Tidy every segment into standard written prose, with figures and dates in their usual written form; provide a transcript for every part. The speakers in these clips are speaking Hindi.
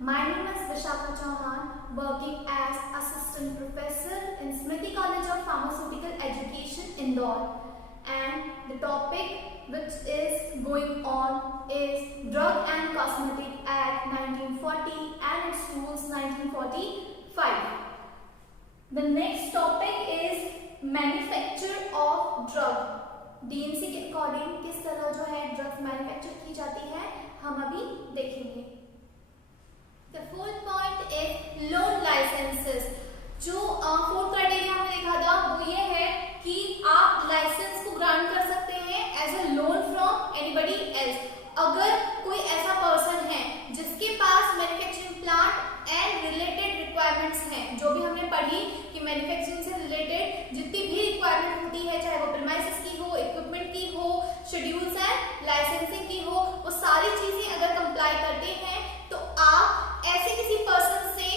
My name is Vishakha Chauhan, working as Assistant Professor in Smriti College of Pharmaceutical Education, Indore. And the topic which is going on is Drug and Cosmetic Act 1940 and its rules 1945. The next topic is Manufacture of Drug. DNC के अकॉर्डिंग किस तरह जो है ड्रग्स मैन्युफैक्चर की जाती है हम अभी देखेंगे। The fourth point is loan licenses. जो फोर्थ क्राइटेरिया हमने देखा था वो ये है कि आप लाइसेंस को ग्रांट कर सकते हैं as a loan from anybody else. अगर कोई ऐसा पर्सन है जिसके पास manufacturing plant and related requirements हैं, जो भी हमने पढ़ी कि मैन्युफैक्चरिंग से रिलेटेड जितनी भी रिक्वायरमेंट होती है, चाहे वो प्रीमाइसेस की हो, इक्विपमेंट की हो, शेड्यूल्स एंड लाइसेंसिंग की हो, वो सारी चीजें अगर कंप्लाई करते हैं तो आप ऐसे किसी पर्सन से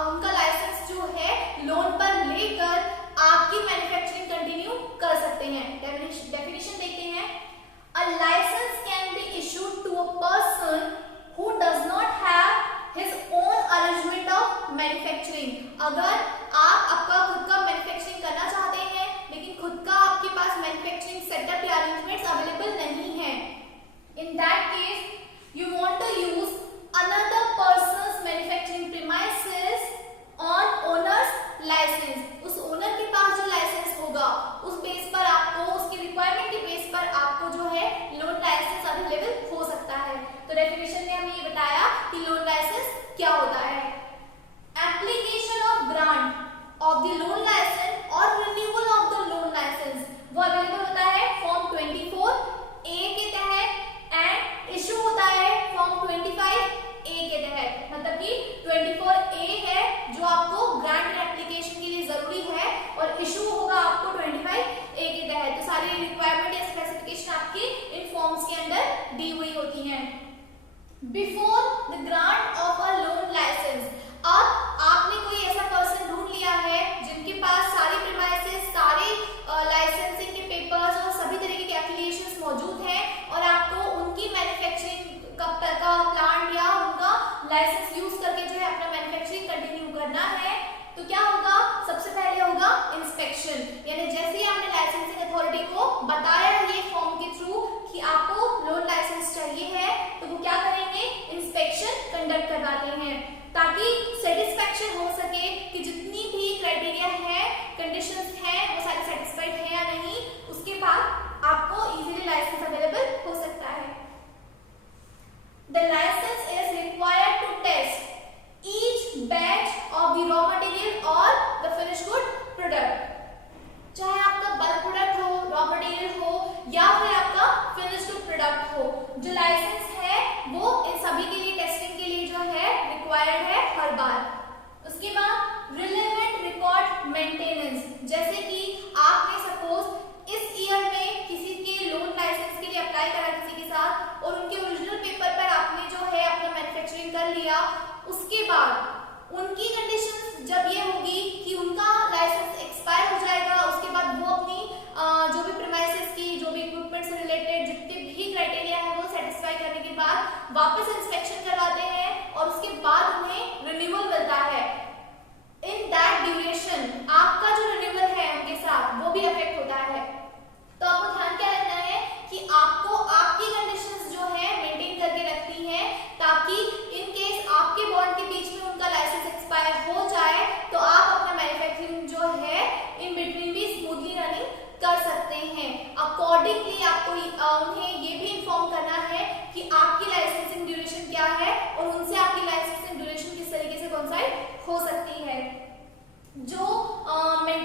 उनका लाइसेंस जो है लोन पर लेकर आपकी मैन्युफैक्चरिंग कंटिन्यू कर सकते हैं। डेफिनेशन देखते हैं। A license can be issued to a person who does not have his own arrangement of manufacturing. अगर आप आपका खुद का मैन्युफैक्चरिंग करना चाहते हैं लेकिन खुद का आपके पास मैन्युफैक्चरिंग सेटअप या अरेंजमेंट्स अवेलेबल नहीं है, in that case you want to use another person's manufacturing premises on owner's license. उस ओनर के पास जो लाइसेंस होगा उस बेस पर आपको, उसकी रिक्वायरमेंट के बेस पर आपको जो है लोन लाइसेंस अवेलेबल हो सकता है। तो डेफिनेशन में हमें ये बताया कि लोन लाइसेंस क्या होता है। Application of grant of the loan licence और renewal of the loan licence वो अवेलेबल होता है फॉर्म 24A के तहत एंड इशू होता है फॉर्म 25A के तहत। मतलब कि 24A है जो आपको ग्रांट एप्लीकेशन के लिए जरूरी है और इशू होगा आपको 25A के तहत। तो सारी रिक्वायरमेंट या स्पेसिफिकेशन आपकी इन फॉर्म्स के अंदर दी हुई होती हैं। Before the grant of a loan licence, अब आपने कोई ऐसा पर्सन ढूंढ लिया है जिनके पास सारी प्रीमाइसेस, सारे लाइसेंसिंग के पेपर्स और सभी तरीके के एफिलिएशंस मौजूद हैं और आपको उनकी मैन्युफैक्चरिंग का प्लांट या उनका लाइसेंस यूज करके जो है अपना मैन्युफैक्चरिंग कंटिन्यू करना है, तो क्या होगा? सबसे पहले होगा इंस्पेक्शन। यानी जैसे ही आपने लाइसेंसिंग अथॉरिटी को बताया ये फॉर्म के थ्रू कि आपको लोन लाइसेंस चाहिए है, तो वो क्या करेंगे? इंस्पेक्शन कंडक्ट करवाते हैं ताकि सेटिस्फैक्शन हो सके कि जितनी भी क्राइटेरिया है, कंडीशंस हैं, वो सारे सेटिस्फाइड है या नहीं। उसके बाद आपको इजीली लाइसेंस अवेलेबल हो सकता है। The license is required to test each batch of the raw material or the finished good product. चाहे आपका बल्क प्रोडक्ट हो, रॉ मटेरियल हो या फिर आपका फिनिश्ड गुड प्रोडक्ट हो, जो लाइसेंस है वो इन सभी के लिए टेस्टिंग के लिए जो है रिक्वायर्ड है हर बार। उसके बाद रिलेवेंट रिकॉर्ड मेंटेनेंस, जैसे कि आपने सपोज इस ईयर में किसी के लोन लाइसेंस के लिए अप्लाई करा किसी के साथ और उनके ओरिजिनल पेपर पर आपने जो है अपना मैन्युफैक्चरिंग कर लिया, उसके बाद उनकी कंडीशंस जब ये होगी कि उनका लाइसेंस एक्सपायर हो जाएगा, उसके बाद वो अपनी जो भी प्रीमाइसेस की, जो भी इक्विपमेंट से रिलेटेड जितने भी क्राइटेरिया है वो सेटिस्फाई करने के बाद वापस इंस्पेक्शन करवाते हैं और उसके बाद उन्हें रिन्यूअल मिलता है। इन दैट ड्यूरेशन आपका जो रिन्यूअल है उनके साथ वो भी अफेक्ट होता है। तो आपको ध्यान क्या रखना है कि आपको आपकी कंडीशंस जो है मेंटेन करके रखनी है ताकि इन केस आपके बॉन्ड के बीच में उनका लाइसेंस एक्सपायर हो जाए तो आप अपना मैन्युफैक्चरिंग जो है इन बिटवीन भी स्मूथली रनिंग कर सकते हैं। अकॉर्डिंगली आपको उन्हें ये भी इन्फॉर्म करना है कि आपकी लाइसेंसिंग ड्यूरेशन क्या है और उनसे आपकी लाइसेंसिंग ड्यूरेशन किस तरीके से कोइंसाइड हो सकती है। जो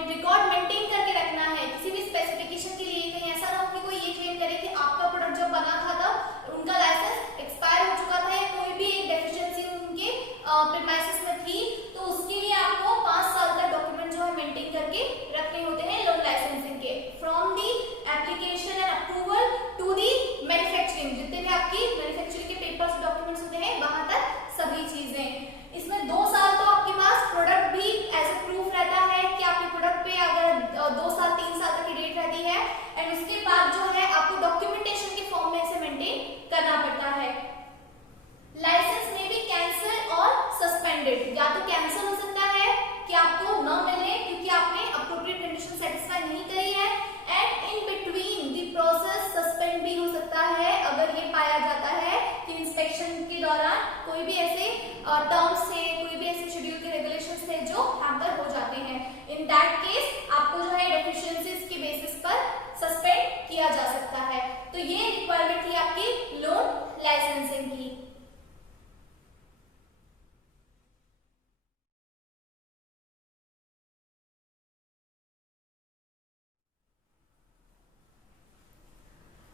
रिकॉर्ड मेंटेन करके रखना है किसी भी स्पेसिफिकेशन के लिए, कहीं ऐसा ना हो कि कोई ये क्लेम करे कि आपका प्रोडक्ट जब बना था तब उनका लाइसेंस एक्सपायर हो चुका था या कोई भी एक डेफिशिएंसी उनके प्रीमाइसेस में थी, तो उसके लिए आपको 5 साल तक डॉक्यूमेंट जो है मेंटेन करके रखने होते हैं लोन लाइसेंसिंग के, from the application and approval to the manufacturing. जितने भी आपकी मैन्युफैक्चरिंग के पेपर्स डॉक्यूमेंट्स होते हैं वहां तक सभी चीजें। इसमें 2 साल तो आपके पास प्रोडक्ट भी एज ए प्रूफ रहता है कि आपके प्रोडक्ट पे अगर 2 कोई भी ऐसे टर्म्स थे, कोई भी ऐसे शेड्यूल के रेगुलेशंस थे जो हैम्पर हो जाते हैं। इन दैट केस आपको जो है डेफिशिएंसीज के बेसिस पर सस्पेंड किया जा सकता है। तो ये रिक्वायरमेंट थी आपकी लोन लाइसेंसिंग की।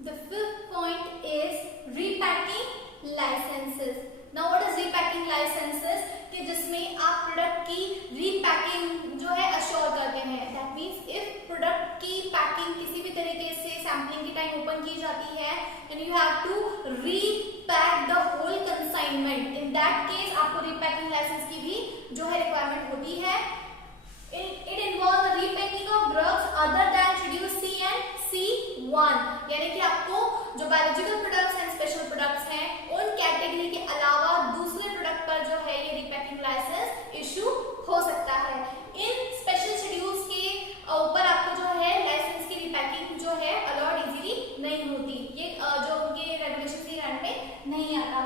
The fifth point is repacking licenses. Now what is repacking licenses? कि जिसमें आप प्रोडक्ट की रीपैकिंग जो है अश्योर करते हैं। That means if प्रोडक्ट की पैकिंग किसी भी तरीके से सैम्पलिंग के टाइम ओपन की जाती है and you have to repack the whole consignment. In that case आपको repacking license की भी जो है रिक्वायरमेंट होती है। It involves the repacking of drugs other than Schedule C and C1, यानी कि आपको जो biological products and special products हैं उन कैटेगरी के अलावा दूसरे प्रोडक्ट पर जो है ये रीपैकिंग लाइसेंस इशू हो सकता है। इन स्पेशल शेड्यूल्स के ऊपर आपको जो है लाइसेंस की रीपैकिंग जो है अलाउड इजीली नहीं होती, ये जो उनके रेगुलेशन के ग्रांट में नहीं आता।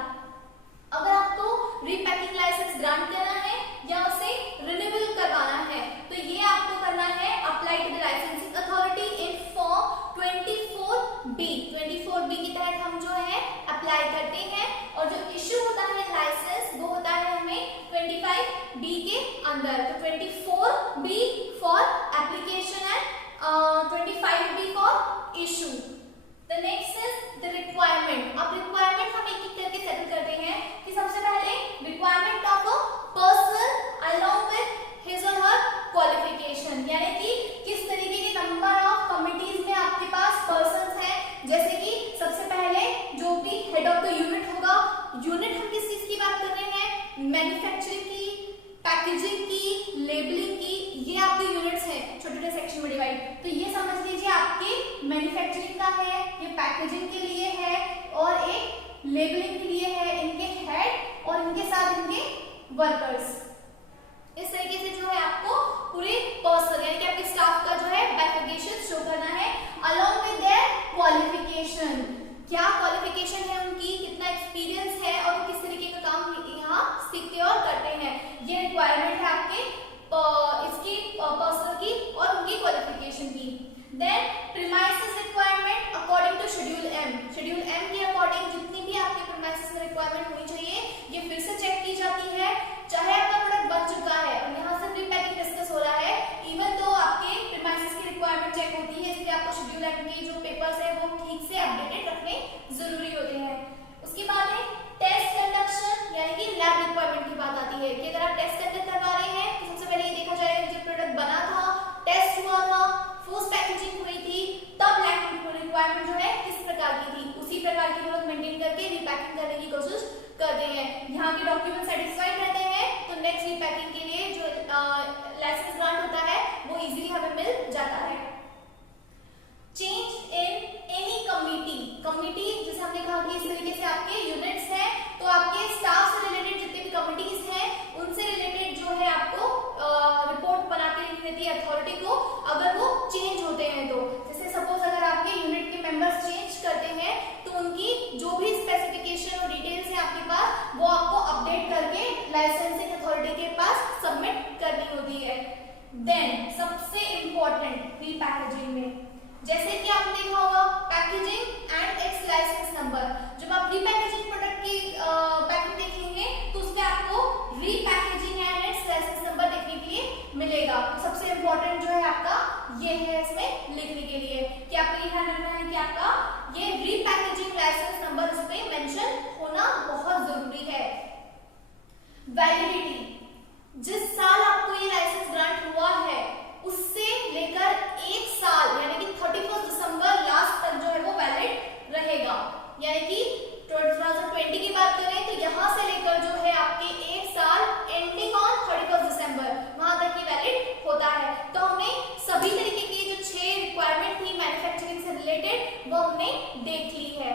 अगर आपको रीपैकिंग लाइसेंस ग्रांट करना है या उसे रिन्यूअल करवाना है तो ये आपको करना है apply to the licensing authority in form 24B। 24B के तहत हम जो है अप्लाई करते हैं और जो इश्यू होता है लाइसेंस वो होता है हमें 25B के अंदर। तो 24B for application and 25B for issue. The next is the requirement. अब requirement हम एक एक करके सेटल करते हैं कि सबसे पहले requirement of a person along with his or her qualification, यानी कि किस तरीके के नंबर ऑफ कमिटीज में आपके पास पर्सन्स हैं। जैसे कि सबसे पहले जो भी हेड ऑफ द यूनिट होगा, यूनिट हम किस चीज की बात कर रहे हैं, मैन्युफैक्चरिंग की, पैकेजिंग की, लेबलिंग की, ये आपके यूनिट्स हैं छोटे छोटे सेक्शन में डिवाइड। तो ये समझ लीजिए आपके मैन्युफैक्चरिंग का है, ये पैकेजिंग के लिए है और एक लेबलिंग के लिए है, इनके हेड और इनके साथ इनके वर्कर्स। इस तरीके से जो है आपको पूरे पर्सन यानी कि आपके स्टाफ का जो है बाइफर्केशन शो करना है अलोंग विद देयर क्वालिफिकेशन। क्या क्वालिफिकेशन है उनकी, कितना एक्सपीरियंस है और वो किस तरीके का काम यहाँ सीखते और करते हैं, ये रिक्वायरमेंट है आपके इसकी पर्सन की और उनकी क्वालिफिकेशन की। Then premises requirement according to schedule M. Schedule M के अकॉर्डिंग जितनी भी आपकी प्रीमाइसेस में रिक्वायरमेंट होनी चाहिए ये फिर से चेक की जाती है। चाहे आपका प्रोडक्ट बन चुका है और यहाँ से रीपैकिंग डिस्कस हो रहा है, इवन तो आपके प्रीमाइसेस की रिक्वायरमेंट चेक होती है, इसलिए आपको शेड्यूल एम के जो पेपर्स है वो ठीक से अपडेटेड रखने जरूरी होते हैं। उसके बाद है टेस्ट कंडक्शन यानी कि लैब रिक्वायरमेंट की बात आती है कि अगर आप टेस्ट कंडक्ट करवा रहे हैं तो सबसे पहले ये देखा जाएगा कि जो प्रोडक्ट बना था, टेस्ट हुआ था, पोस्ट पैकेजिंग हुई थी, तब लैब रिक्वायरमेंट जो है किस प्रकार की थी, उसी प्रकार की लोग मेंटेन करके रीपैकिंग करने की कोशिश करते हैं। यहाँ के डॉक्यूमेंट सेटिस्फाइड रहते हैं तो नेक्स्ट रीपैकिंग के लिए जो लाइसेंस ग्रांट होता है वो इजीली हमें मिल जाता है। Change in any committee. Committee जैसे हमने कहा कि इस तरीके से आपके यूनिट्स हैं तो आपके स्टाफ से रिलेटेड जितने भी कमिटीज हैं उनसे रिलेटेड जो है आपको रिपोर्ट बना के लिखनी रहती है अथॉरिटी को अगर वो चेंज होते हैं तो। जैसे सपोज अगर आपके यूनिट के मेंबर्स चेंज करते हैं तो उनकी जो भी स्पेसिफिकेशन और डिटेल्स है आपके पास वो आपको अपडेट करके लाइसेंसिंग अथॉरिटी के पास सबमिट करनी होती है। देन सबसे इंपॉर्टेंट रीपैकेजिंग में जैसे कि आपने देखा होगा packaging and its licence number. जब आप रीपैकेजिंग प्रोडक्ट की पैकिंग देखेंगे तो उसमें आपको repackaging and its licence number देखने के लिए मिलेगा। तो सबसे इंपॉर्टेंट जो है आपका ये है इसमें लिखने के लिए कि आपको ये ध्यान रखना है कि आपका ये रीपैकेजिंग लाइसेंस नंबर इसमें मेंशन होना बहुत जरूरी है। वैलिडिटी, जिस साल आपको ये लाइसेंस ग्रांट हुआ है उससे लेकर 1 साल यानी कि 31 दिसंबर लास्ट तक जो है वो वैलिड रहेगा। यानी कि 2020 की बात करें तो यहाँ से लेकर जो है आपके 1 साल एंडिंग ऑन 31 दिसंबर वहां तक ही वैलिड होता है। तो हमने सभी तरीके की जो 6 रिक्वायरमेंट थी मैन्युफैक्चरिंग से रिलेटेड वो हमने देख ली है।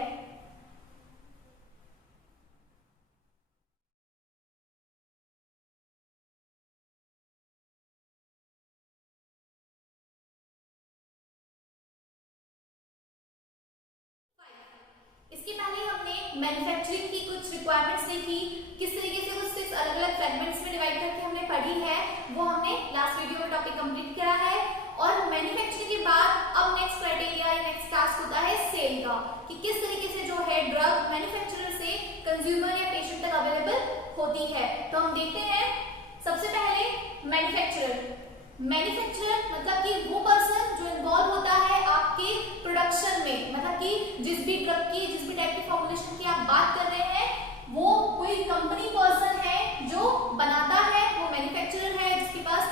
इसके पहले हमने मैन्युफैक्चरिंग की कुछ रिक्वायरमेंट्स देखी, किस तरीके से कुछ 6 अलग-अलग सेगमेंट्स में डिवाइड करके हमने पढ़ी है, वो हमने लास्ट वीडियो में टॉपिक कंप्लीट किया है। और मैन्युफैक्चरिंग के बाद अब नेक्स्ट क्राइटेरिया या नेक्स्ट टास्क होता है सेल का, कि किस तरीके से जो है ड्रग मैन्युफैक्चरर से कंज्यूमर या पेशेंट तक अवेलेबल होती है। तो हम देखते हैं सबसे पहले मैन्युफैक्चरर मतलब कि वो पर्सन जो इन्वॉल्व होता है आपके प्रोडक्शन में, मतलब कि जिस भी ड्रग की, जिस भी टाइप की फॉर्मुलेशन की आप बात कर रहे हैं, वो कोई कंपनी पर्सन है जो बनाता है, वो मैन्युफैक्चरर है जिसके पास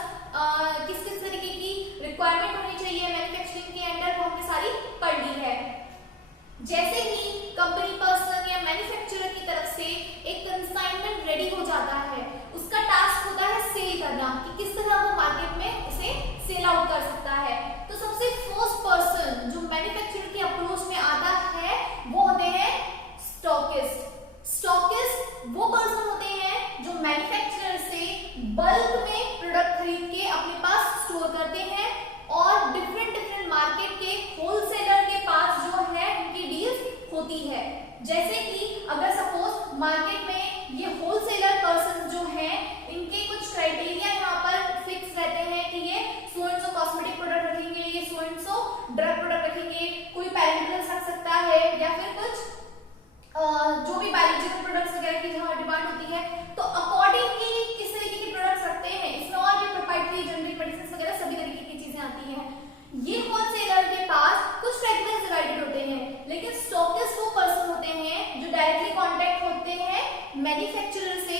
किस किस तरीके की रिक्वायरमेंट होनी चाहिए मैन्युफैक्चरिंग के अंदर, वो हमने सारी पढ़ ली है। जैसे ही कंपनी पर्सन या मैन्युफैक्चरर की तरफ से एक कंसाइनमेंट रेडी हो जाता है, उसका टास्क होता है सेल करना, कि किस तरह वो मार्केट में उसे सेल आउट कर सकता है। तो सबसे फर्स्ट पर्सन जो मैन्युफैक्चरर की अप्रोच में आता है वो होते हैं स्टॉकिस्ट। स्टॉकिस्ट वो पर्सन होते हैं जो मैन्युफैक्चरर से बल्क में प्रोडक्ट खरीद के अपने पास स्टोर करते हैं और डिफरेंट मार्केट के होलसेलर के पास जो है उनकी डील्स होती है। जैसे कि अगर सपोज मार्केट में ये होलसेलर पर्सन जो हैं, इनके कुछ क्राइटेरिया यहाँ पर फिक्स रहते हैं कि ये so and so cosmetic product रखेंगे, ये so and so drug product रखेंगे, कोई पैरेंटल्स रख सकता है या फिर कुछ जो भी बायोलॉजिकल प्रोडक्ट्स वगैरह की जहाँ डिमांड होती है। तो अकॉर्डिंगली किस तरीके के प्रोडक्ट्स रखते हैं, इसमें और भी प्रोप्राइटरी जेनरिक मेडिसिन वगैरह सभी तरीके की चीजें आती हैं। ये होलसेलर के पास कुछ सेगमेंट्स डिवाइडेड होते हैं, लेकिन स्टॉकिस्ट वो पर्सन होते हैं जो डायरेक्टली कांटेक्ट होते हैं मैन्युफैक्चरर से,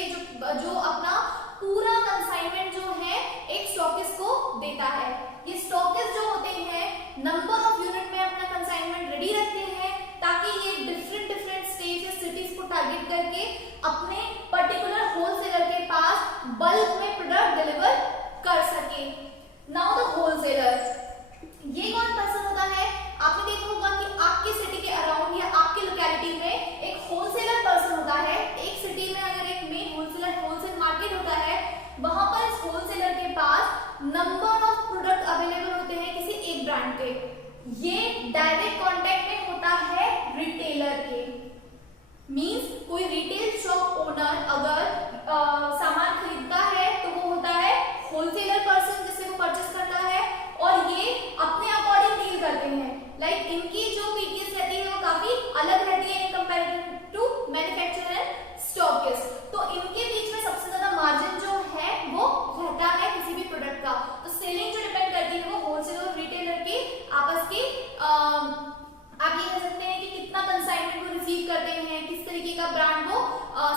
जो अपना पूरा कंसाइनमेंट जो है एक स्टॉकिस्ट को देता है। ये स्टॉकिस्ट जो होते हैं नंबर ऑफ यूनिट में अपना कंसाइनमेंट रेडी रखते हैं ताकि ये डिफरेंट स्टेट या सिटीज को टारगेट करके अपने पर्टिकुलर होलसेलर के पास बल्क में प्रोडक्ट डिलीवर कर सके। नाउ द होलसेलर, ये कौन पर्सन होता है? आपने देखा होगा कि आपके सिटी के अराउंड या आपके लोकेलिटी में एक होलसेलर पर्सन होता है। एक सिटी में अगर एक मेन होलसेल मार्केट होता है, वहां पर इस होलसेलर के पास नंबर ऑफ प्रोडक्ट अवेलेबल होते हैं किसी एक ब्रांड के। ये डायरेक्ट कांटेक्ट में होता है रिटेलर के। मींस कोई रिटेल शॉप ओनर अगर सामान खरीदता है तो वो होता है होलसेलर पर्सन जिससे वो परचेस करता है, और ये अपने अकॉर्डिंग डील करते हैं। लाइक इनकी जो पीटीएस रहती है वो काफी अलग रहती है in comparison to manufacturer and stockist. तो इनके बीच में सबसे ज्यादा मार्जिन जो है वो रहता है किसी भी प्रोडक्ट का। तो सेलिंग जो डिपेंड करती है वो होलसेलर और रिटेलर के आपस की आप ये कह सकते हैं कि कितना कंसाइनमेंट वो रिसीव करते हैं, किस तरीके का ब्रांड वो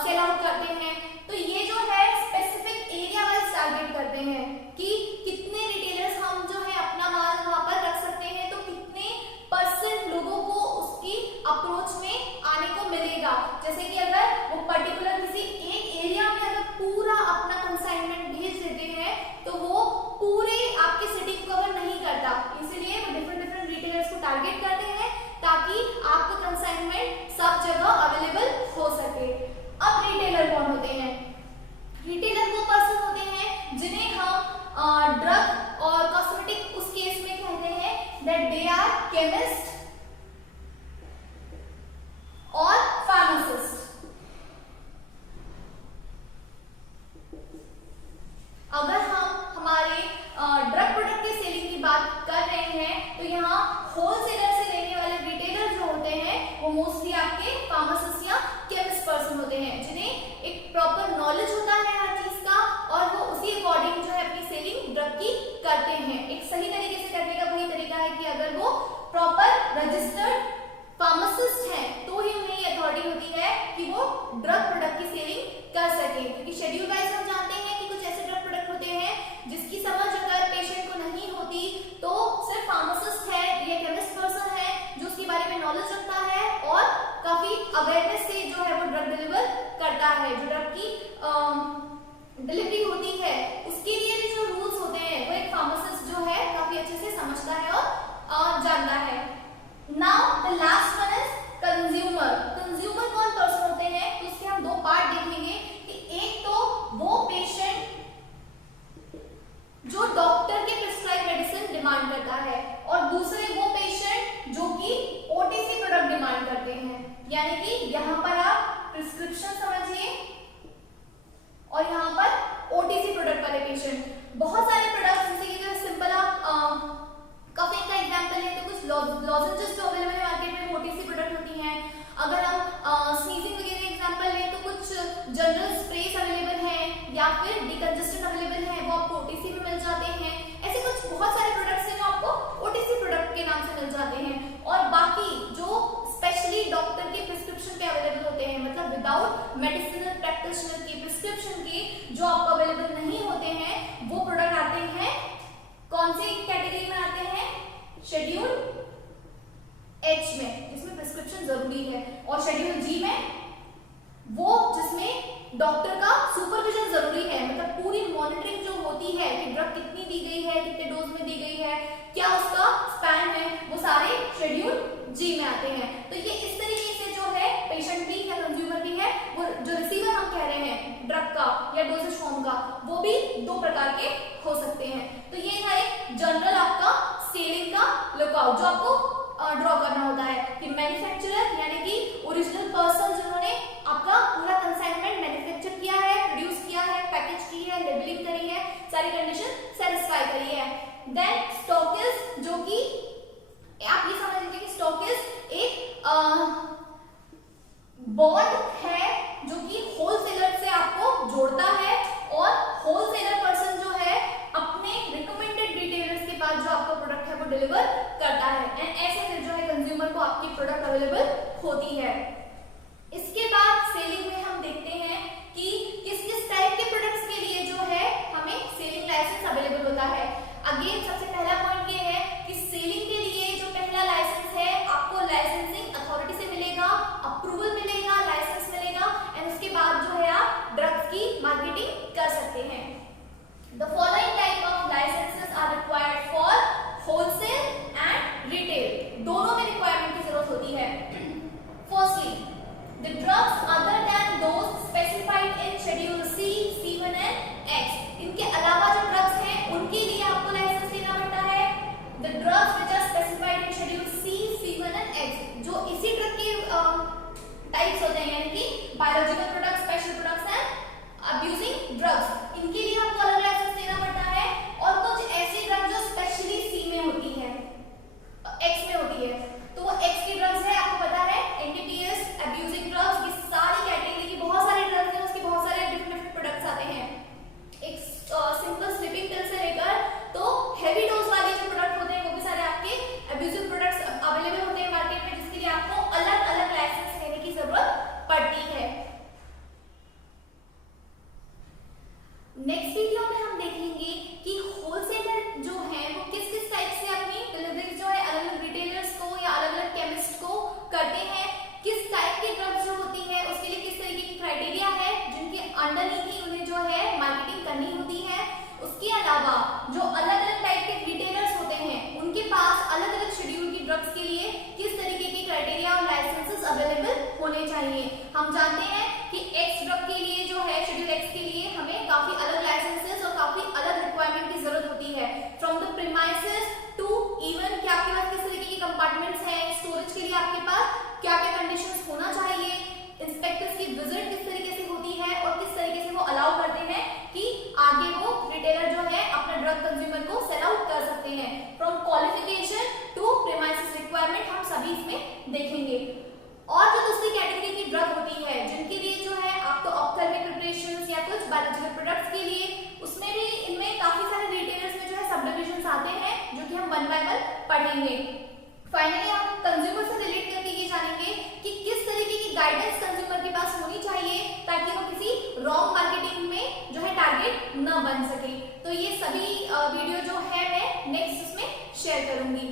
सेल आउट करते हैं। तो ये जो है स्पेसिफिक एरिया वाइज टारगेट करते हैं कि कितने रिटेलर्स हम जो है अपना माल वहां पर रख सकते हैं, तो कितने % लोगों को उसकी अप्रोच में आने को मिलेगा। जैसे कि अगर वो पर्टिकुलर किसी एक एरिया में अगर पूरा अपना कंसाइनमेंट भेज देते हैं तो वो पूरे आपके सिटी को कवर नहीं करता, इसलिए वो डिफरेंट रिटेलर्स को टारगेट करते हैं ताकि आपका कंसाइनमेंट सब जगह अवेलेबल हो सके। अब रिटेलर कौन होते हैं? रिटेलर वो पर्सन होते हैं जिन्हें हम ड्रग और कॉस्मेटिक उस केस में कहते हैं दैट दे आर केमिस्ट और फार्मासिस्ट। अगर हम हमारे ड्रग प्रोडक्ट के सेलिंग की बात कर रहे हैं तो यहाँ होलसेलर से लेने वाले रिटेलर जो होते हैं वो मोस्टली आपके फार्मासिस्ट या केमिस्ट पर्सन होते हैं, जिन्हें एक प्रॉपर नॉलेज होता है हर चीज का और वो उसी अकॉर्डिंग जो है अपनी सेलिंग ड्रग की करते हैं। एक सही तरीके से करने का वही तरीका है कि अगर वो प्रॉपर बहुत सारे प्रोडक्ट्स जैसे कि जो सिंपल आप कफिंग का एग्जांपल है तो कुछ लॉजेंजेस जो अवेलेबल है मार्केट में ओटीसी प्रोडक्ट होती हैं। अगर हम स्नीजिंग वगैरह एग्जांपल है तो कुछ जनरल स्प्रेस अवेलेबल हैं या फिर डिकंजेस्टेंट अवेलेबल है, वो आपको ओटीसी में मिल जाते हैं। ऐसे कुछ बहुत सारे प्रोडक्ट्स हैं जो आपको ओटीसी प्रोडक्ट के नाम से मिल जाते हैं। और बाकी जो स्पेशली डॉक्टर के प्रिस्क्रिप्शन पे अवेलेबल होते हैं, मतलब विदाउट मेडिसिनल प्रैक्टिशनर की प्रिस्क्रिप्शन के जो आपको अवेलेबल नहीं होते हैं, वो प्रोडक्ट आते हैं कौन सी कैटेगरी में आते हैं? शेड्यूल एच में, जिसमें प्रिस्क्रिप्शन जरूरी है, और शेड्यूल जी में वो जिसमें डॉक्टर का सुपरविजन जरूरी है, मतलब पूरी मॉनिटरिंग जो होती है कि ड्रग कितनी दी गई है, कितने डोज में दी गई है, क्या उसका स्पैन है, वो सारे शेड्यूल जी में आते हैं। तो ये इस तरीके से जो है पेशेंट भी या कंज्यूमर भी है, वो जो रिसीवर हम कह रहे हैं ड्रग का या डोजेज फॉर्म का, वो भी दो प्रकार के हो सकते हैं। तो ये है एक जनरल आपका सेलिंग का लुकआउट जो आपको ड्रॉ करना होता है कि मैन्युफैक्चरर यानी कि ओरिजिनल पर्सन जिन्होंने आपका पूरा कंसाइनमेंट मैन्युफैक्चर किया है, प्रोड्यूस किया है, पैकेज की है, लेबलिंग करी है, सारी कंडीशन सेटिस्फाई करी है। देन स्टॉकिस्ट, जो कि आप ये समझ लीजिए कि स्टॉकिस्ट एक बॉन्ड है जो कि होलसेलर से आपको जोड़ता है, और होलसेलर पर्सन जो है अपने रिकमेंडेड रिटेलर्स के पास जो आपका प्रोडक्ट है वो डिलीवर करता है, एंड ऐसे फिर जो है कंज्यूमर को आपकी प्रोडक्ट अवेलेबल होती है। इसके बाद सेलिंग में हम देखते हैं कि किस किस टाइप के प्रोडक्ट्स के लिए जो है हमें सेलिंग लाइसेंस अवेलेबल होता है। अगेन सबसे पहला पॉइंट ये है कि सेलिंग के लिए जो पहला लाइसेंस है आपको लाइसेंसिंग अथॉरिटी से मिलेगा, अप्रूवल मिलेगा, लाइसेंस मिलेगा, एंड उसके बाद जो है आप ड्रग्स की मार्केटिंग कर सकते हैं। The following type of licenses are required for wholesale and retail. दोनों में रिक्वायरमेंट की जरूरत होती है। Firstly, the drugs other than those specified in Schedule C, C1 and X. इनके अलावा जो ड्रग्स हैं उनके लिए आपको लाइसेंस लेना पड़ता है। The drugs which are specified in Schedule C, C1 and X, जो इसी ड्रग के टाइप्स होते हैं, यानी कि biological products, special products and abusing drugs, इनके लिए आपको अलग लाइसेंस लेना पड़ता है। और कुछ ऐसी ड्रग जो स्पेशली सी में होती है, एक्स में होती है, तो वो एक्स की ड्रग्स है, आपको पता है एनडीपीएस, अब्यूजिंग ड्रग्स, ये सारी कैटेगरी की बहुत सारी ड्रग्स हैं, उसके बहुत सारे डिफरेंट प्रोडक्ट्स आते हैं, एक सिंपल स्लीपिंग पिल से लेकर तो हेवी डोज वाले जो प्रोडक्ट होते हैं वो भी सारे आपके अब्यूजिव प्रोडक्ट्स अवेलेबल होते हैं मार्केट में, जिसके लिए आपको अलग अलग लाइसेंस लेने की जरूरत पड़ती है। नेक्स्ट वीडियो में हम देखेंगे कि होलसेलर जो है वो किस किस टाइप से अपनी डिलीवरी जो है अलग अलग रिटेलर्स को या अलग अलग केमिस्ट को करते हैं, किस टाइप की ड्रग्स जो होती है उसके लिए किस तरीके की क्राइटेरिया है जिनके अंडरनीथ ही उन्हें जो है मार्केटिंग करनी होती है। उसके अलावा जो अलग अलग टाइप के रिटेलर्स होते हैं उनके पास अलग अलग शेड्यूल की ड्रग्स के लिए किस तरीके की क्राइटेरिया और लाइसेंसेस अवेलेबल होने चाहिए। हम जानते हैं कि एक्स ड्रग के लिए जो है शेड्यूल एक्स के लिए हमें काफी अलग लाइसेंसेस और काफी अलग रिक्वायरमेंट की जरूरत होती है, from the premises to even कि आपके पास किस तरीके के कंपार्टमेंट्स हैं, स्टोरेज के लिए आपके पास क्या क्या कंडीशंस होना चाहिए, इंस्पेक्टर्स की विजिट किस तरीके से होती है और किस तरीके से वो अलाउ करते हैं कि आगे वो रिटेलर जो है अपना ड्रग कंज्यूमर को सेल आउट कर सकते हैं। From qualification to premises requirement हम सभी इसमें देखेंगे। और जो दूसरी कैटेगरी की ड्रग होती है जिनके लिए जो है आपको ऑप्थेल्मिक प्रिपरेशंस या कुछ बायोलॉजिकल प्रोडक्ट्स के लिए, उसमें भी इनमें काफी सारे रिटेलर्स में जो है सब डिविजन्स आते हैं जो कि हम वन बाय वन पढ़ेंगे। फाइनली हम कंज्यूमर से रिलेट करके ये जानेंगे कि किस तरीके की गाइडेंस कंज्यूमर के पास होनी चाहिए ताकि वो किसी रॉन्ग मार्केटिंग में जो है टारगेट न बन सके। तो ये सभी वीडियो जो है मैं नेक्स्ट उसमें शेयर करूंगी।